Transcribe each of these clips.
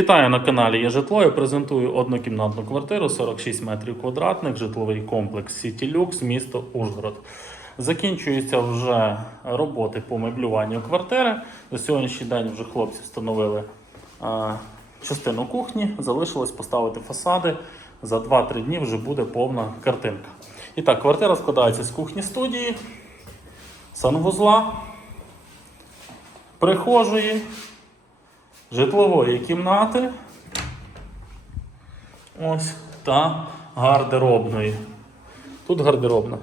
Вітаю на каналі Є житло. Я презентую однокімнатну квартиру 46 метрів квадратних, житловий комплекс Lux, місто Ужгород. Закінчуються вже роботи по меблюванню квартири. На сьогоднішній день вже хлопці встановили а, частину кухні. Залишилось поставити фасади. За 2-3 дні вже буде повна картинка. І так, квартира складається з кухні студії, санвузла, прихожої, житлової кімнати. Ось та гардеробної. Тут гардеробна.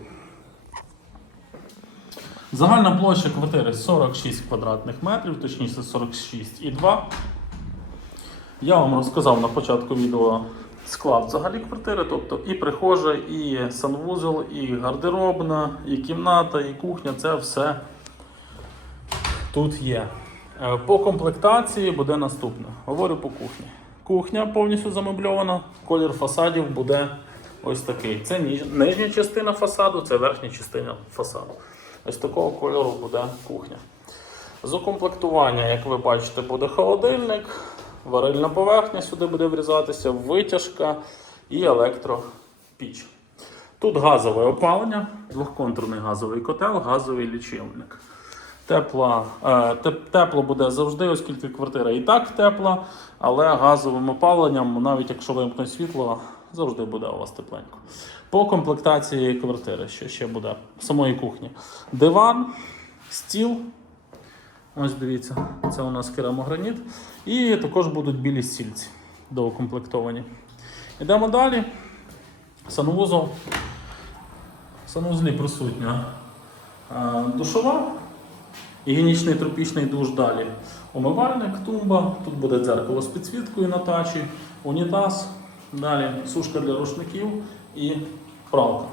Загальна площа квартири 46 квадратних метрів, точніше 46,2. Я вам розказав на початку відео склад взагалі квартири, тобто і прихожа, і санвузол, і гардеробна, і кімната, і кухня це все тут є. Е, По комплектації буде наступне. Говорю по кухні. Кухня повністю замебльована, колір фасадів буде ось такий. Це нижня частина фасаду, це верхня частина фасаду. Ось такого кольору буде кухня. З укомплектування, як ви бачите, буде холодильник, варильна поверхня сюди буде врізатися, витяжка і електропіч. Тут газове опалення, двохконтурний газовий котел, газовий лічильник. Тепла, е, тепло буде завжди, оскільки квартира і так тепла, але газовим опаленням, навіть якщо вимкнуть світло, завжди буде у вас тепленько. По комплектації квартири, що ще буде самої кухні. Диван, стіл. Ось дивіться, це у нас керамограніт. І також будуть білі стільці доукомплектовані. Йдемо далі. Санвузол. В санвузлі присутня е, душова, гігієнічний тропічний душ далі. Умивальник, тумба, тут буде дзеркало з підсвіткою на тачі, унітаз, далі сушка для рушників і пралка.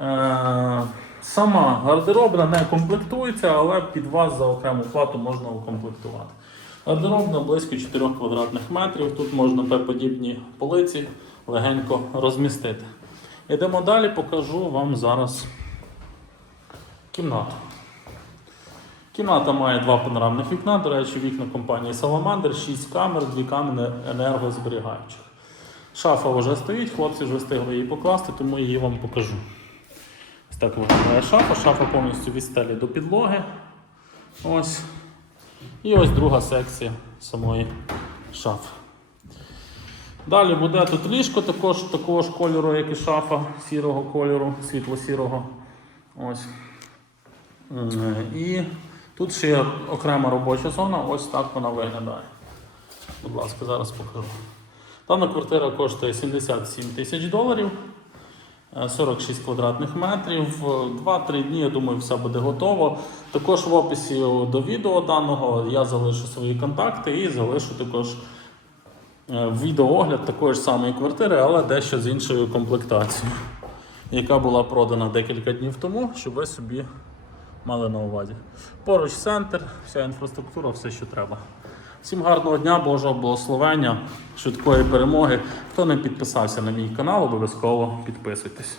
Е, Сама гардеробна не комплектується, але під вас за окрему плату можна укомплектувати. Гардеробна близько 4 квадратних метрів. Тут можна П-подібні полиці легенько розмістити. Йдемо далі, покажу вам зараз кімнату. Кімната має два панорамних вікна. До речі, вікна компанії Salamander, 6 камер, 2 камери енергозберігаючих. Шафа вже стоїть, хлопці вже встигли її покласти, тому її вам покажу. Ось так виглядає шафа. Шафа повністю від стелі до підлоги. Ось. І ось друга секція самої шафи. Далі буде тут ліжко також такого ж кольору, як і шафа, сірого кольору, світло-сірого. Ось. І тут ще є окрема робоча зона, ось так вона виглядає. Будь ласка, зараз покажу. Дана квартира коштує 77 тисяч доларів, е, 46 квадратних метрів. 2-3 дні, я думаю, все буде готово. Також в описі до відео даного я залишу свої контакти і залишу також е, відеоогляд такої ж самої квартири, але дещо з іншою комплектацією, яка була продана декілька днів тому, щоб ви собі мали на увазі. Поруч центр, вся інфраструктура, все, що треба. Всім гарного дня, Божого благословення, швидкої перемоги. Хто не підписався на мій канал, обов'язково підписуйтесь.